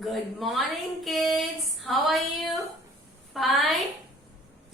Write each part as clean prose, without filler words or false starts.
Good morning, kids. How are you? Fine?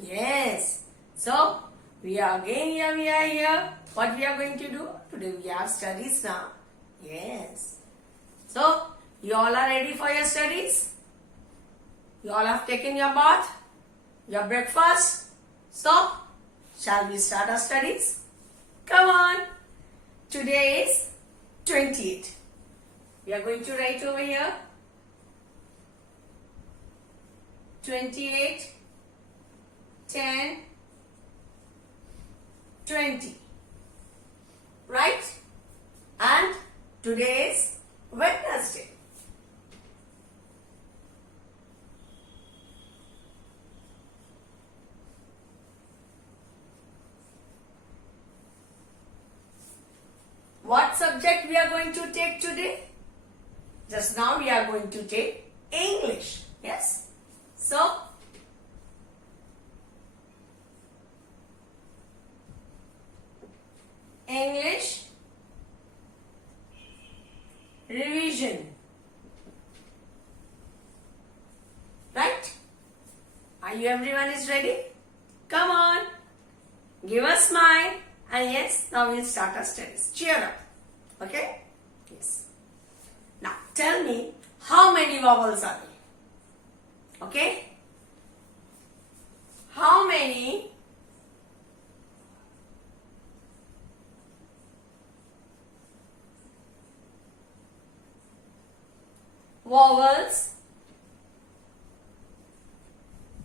Yes. So, we are here. What we are going to do? Today we have studies now. Yes. So, you all are ready for your studies? You all have taken your bath? Your breakfast? So, shall we start our studies? Come on. Today is 28th. We are going to write over here 28, 10, 20. Right? And today is Wednesday. What subject we are going to take today? Just now we are going to take English. Yes? So, English revision. Right? Are you everyone is ready? Come on. Give a smile. And yes, now we'll start our studies. Cheer up. Okay? Yes. Now, tell me, how many vowels are there? Okay? How many vowels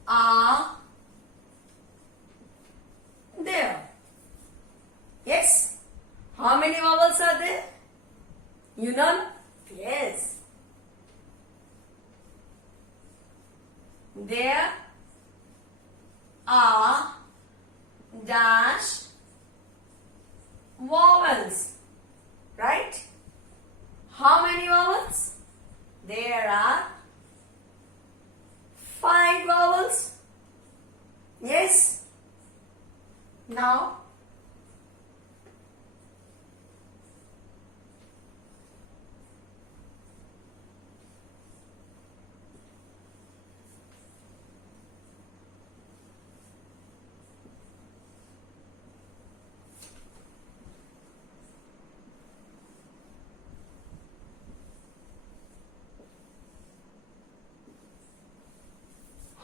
are there? Yes? How many vowels are there? You know? Yes. There are dash vowels. Right? How many vowels? There are 5 vowels. Yes? Now,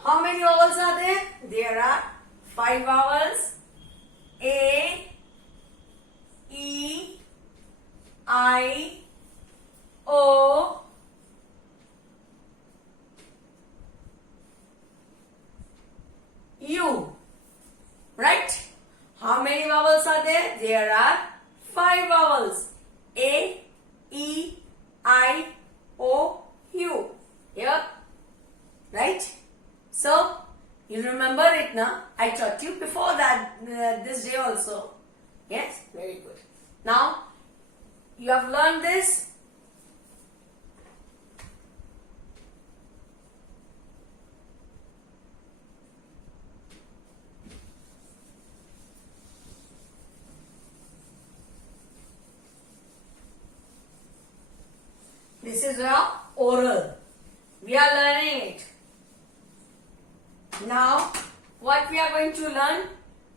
how many vowels are there? There are 5 vowels. A, E, I, O, U. Right? How many vowels are there? There are 5 vowels. A, E, I, O, U. Here. Right? So, you remember it now? I taught you before that this day also. Yes? Very good. Now, you have learned this. This is your oral. We are learning it. Now, what we are going to learn?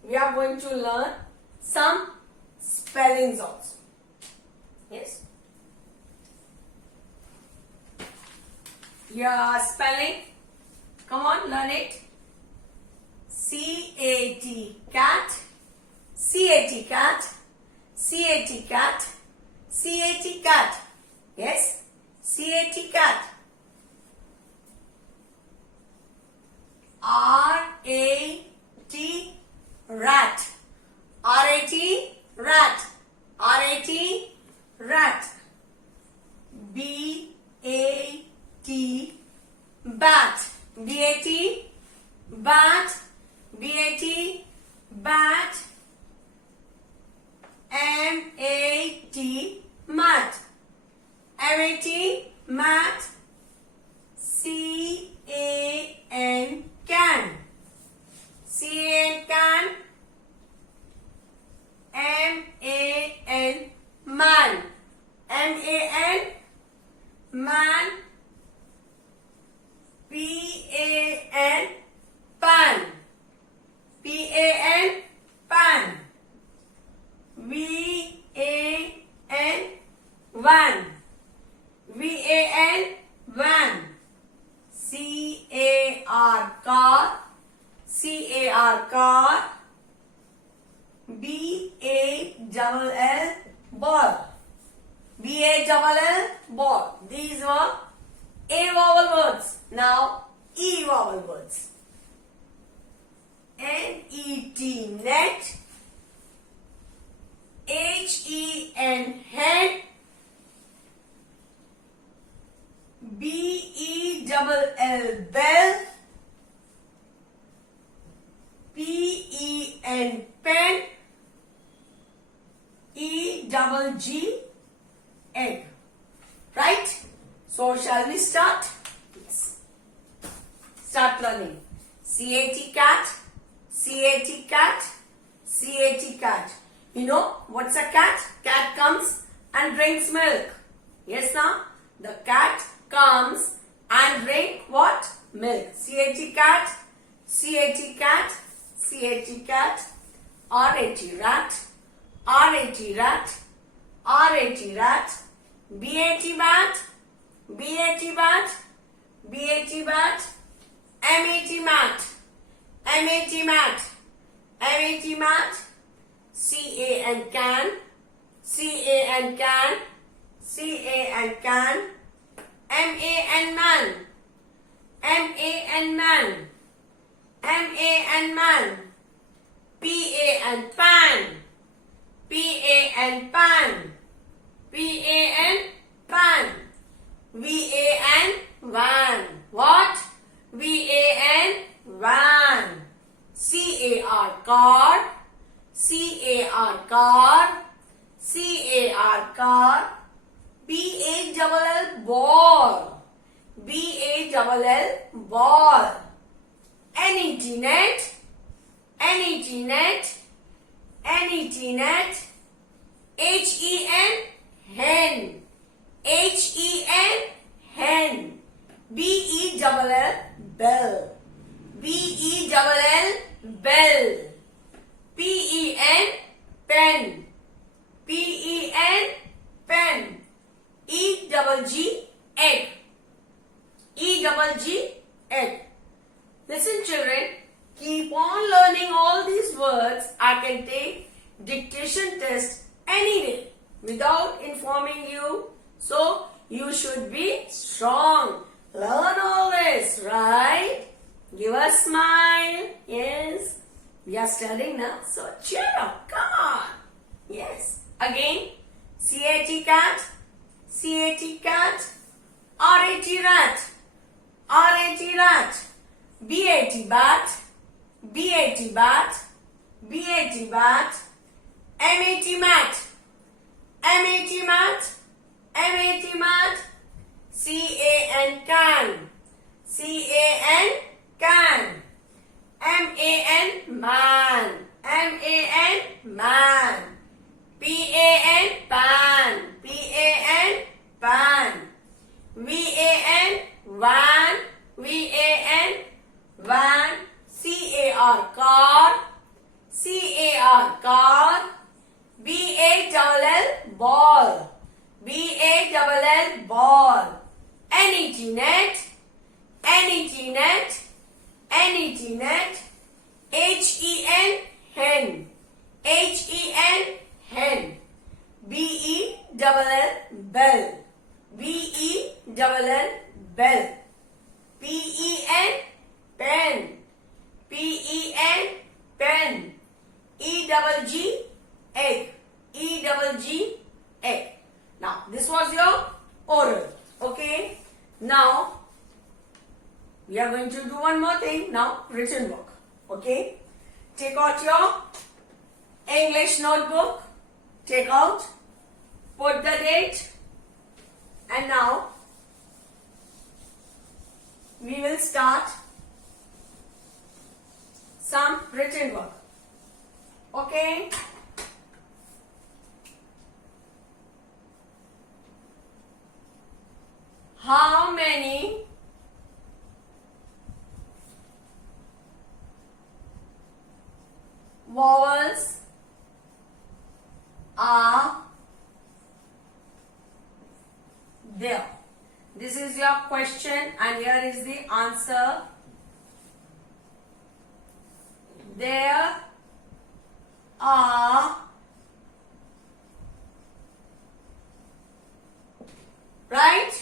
We are going to learn some spellings also. Yes? Your spelling. Come on, learn it. C-A-T, cat. C-A-T, cat. C-A-T, cat. C-A-T, cat. Yes? C-A-T, cat. R-A-T, rat. R-A-T, rat. R-A-T, rat. B-A-T, bat. B-A-T, bat. B-A-T, bat. M-A-T, mat. M-A-T, mat. C-A-N, can. C-A-N, can. M-A-N, man. M-A-N, man. van. V-A-N, van. C-A-R, car. C-A-R, car. B-A-L-L, ball. B-A-L-L, ball. These were A vowel words. Now E vowel words. N-E-T, net. H-E-N, hen. B-E-L-L, bell. P-E-N, pen. E-G-G, egg. Right? So shall we start? Yes. Start learning. C-A-T, cat. C-A-T, cat. C-A-T, cat. You know what's a cat? Cat comes and drinks milk. Yes, now? The cat comes and drink what? Milk. C-A-T, cat. C-A-T, cat. C-A-T, cat. R-A-T, rat. R-A-T, rat. R-A-T, rat. B-A-T, bat. B-A-T, bat. B-A-T, bat. M-A-T, mat. M-A-T, mat. M-A-T, mat. C-A-N, can. C-A-N, can. C-A-N, can. M-A-N, man. M-A-N, man. M-A-N, man. P-A-N, pan. P-A-N, pan. P-A-N, pan. V-A-N, van. What? V-A-N, van. C-A-R, car. C-A-R, car. C-A-R, car. B-A-L-L, ball. B-A-L-L, ball. N-E-T, net. N-E-T, net. N-E-T, net. H-E-N, hen. H-E-N, hen. B-E-L-L, bell. B-E-L-L, bell. P-E-N, pen. P-E-N, pen. E-double-G, egg. E-double-G, egg. Listen, children, keep on learning all these words. I can take dictation test any day without informing you. So, you should be strong. Learn all this, right? Give a smile. Yes. We are studying now. So, cheer up. Come on. Yes. Again, C-A-T, cat. C-A-T, cat. R-A-T, rat. R-A-T, rat. B-A-T, bat. B-A-T, bat. B-A-T, bat. M-A-T, mat. M-A-T, mat. M-A-T, mat. C-A-N, can. C-A-N, can. M-A-N, man. M-A-N, man. P-A-N, pan. P-A-N, pan. V-A-N, van. V-A-N, van. C-A-R, car. C-A-R, car. B-A-L-L, ball. B-A-L-L, ball. N-E-T, net. N-E-T, net. N-E-T, net. H-E-N, hen. H-E-N, hen. B-E-L-L, bell. B-E-L-L, bell. P-E-N, pen. P-E-N, pen. E-double-G, egg. E-double-G, egg. Now, this was your oral. Okay? Now, we are going to do one more thing. Now, written work. Okay? Take out your English notebook. Take out. Put the date. And now, we will start some written work. Okay? How many vowels are there. This is your question and here is the answer. There are right?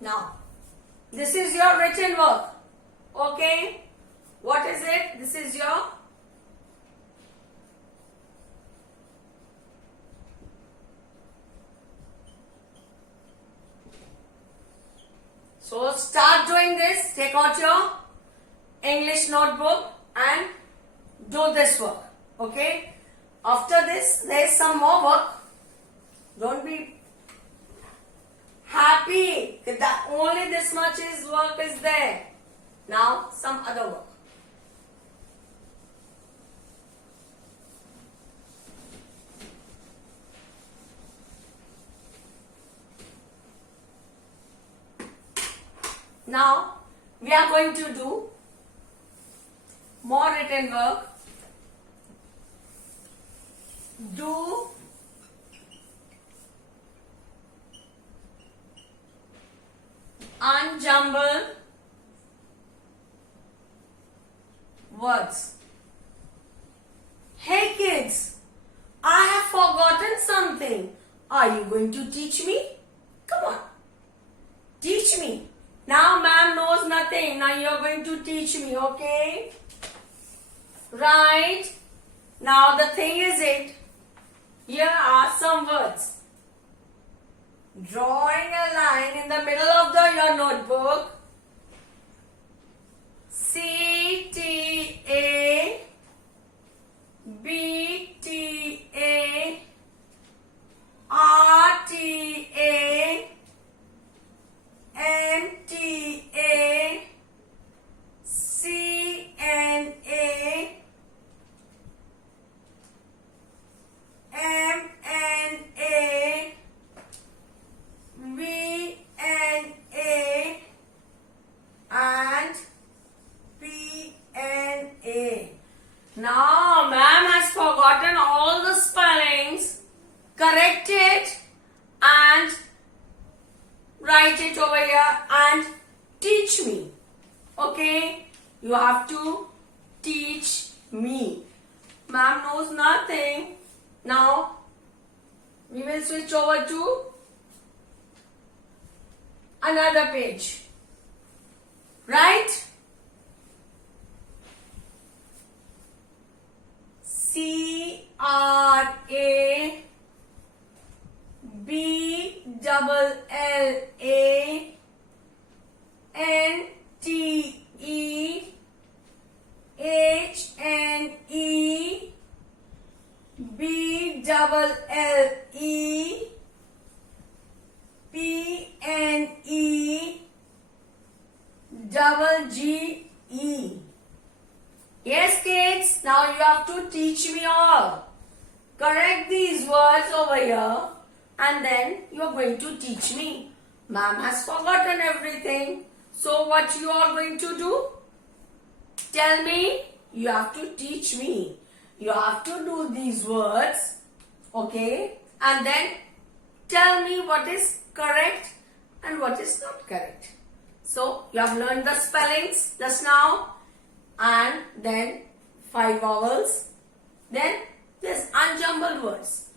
Now, this is your written work. Okay? What is it? This is your so start doing this. Take out your English notebook and do this work. Okay? After this, there is some more work. Don't be happy that only this much is work is there. Now some other work. Now we are going to do more written work. Do unjumble words. Hey kids, I have forgotten something. Are you going to teach me? Come on, teach me. Now ma'am knows nothing. Now you are going to teach me, okay? Right. Now the thing is it. Here are some words. Drawing a line in the middle of your notebook. C T A B T A R T A M T A C N A M N A V N A and P N A. Now ma'am has forgotten all the spellings. Correct it and write it over here and teach me. Okay? You have to teach me. Ma'am knows nothing. Now we will switch over to another page. Right? C R A B double L A N T E H N E B double L E P N E double G E. Yes kids, now you have to teach me all. Correct these words over here and then you are going to teach me. Ma'am has forgotten everything. So what you are going to do? Tell me. You have to teach me. You have to do these words. Okay? And then tell me what is correct and what is not correct. So you have learned the spellings just now and then 5 vowels. Then there's unjumbled words.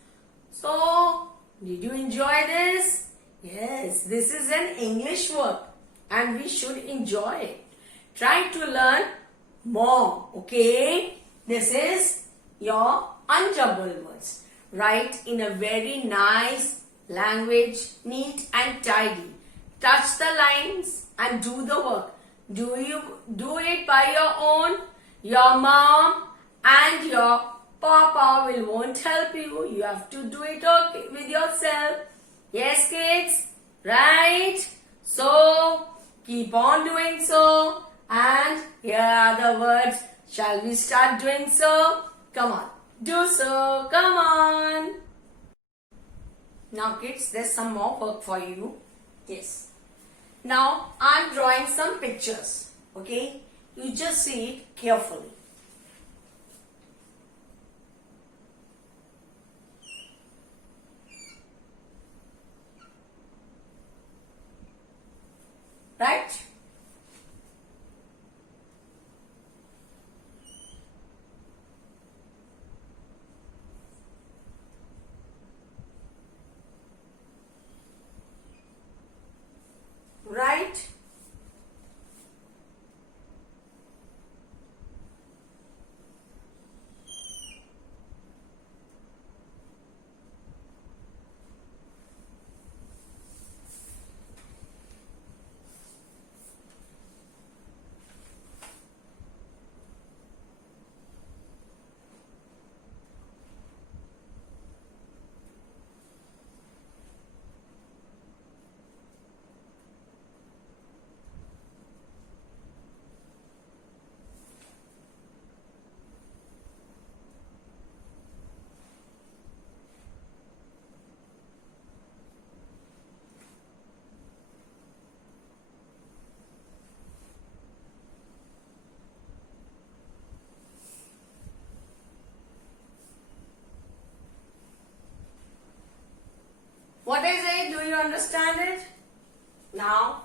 So did you enjoy this? Yes, this is an English work and we should enjoy it. Try to learn more. Okay? This is your unjumbled words. Write in a very nice language, neat and tidy. Touch the lines and do the work. Do it by your own? Your mom and your papa won't help you. You have to do it with yourself. Yes, kids? Right? So, Keep on doing so. And here are the words. Shall we start doing so? Come on. Do so. Come on. Now kids, there's some more work for you. Yes. Now I'm drawing some pictures. Okay? You just see it carefully. Right? Right? What is it? Do you understand it? Now,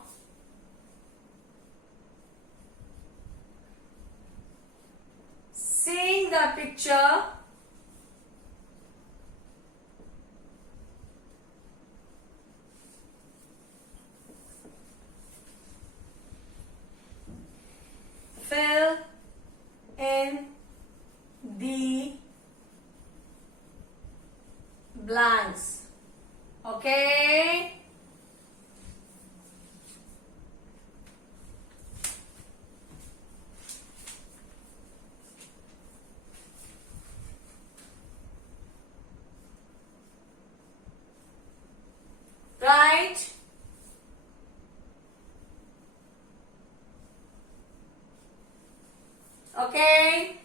seeing the picture, fill in the blanks. Okay? Right? Okay?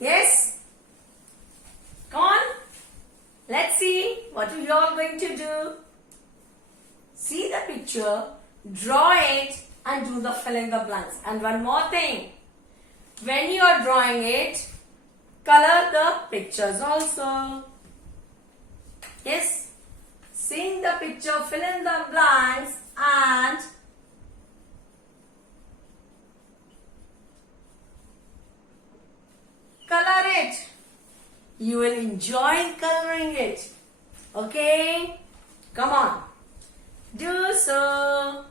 Yes? Come on. Let's see what you all going to do. See the picture, draw it and do the fill in the blanks. And one more thing. When you are drawing it, color the pictures also. Yes? Seeing the picture, fill in the blanks and color it. You will enjoy coloring it. Okay? Come on. Do so.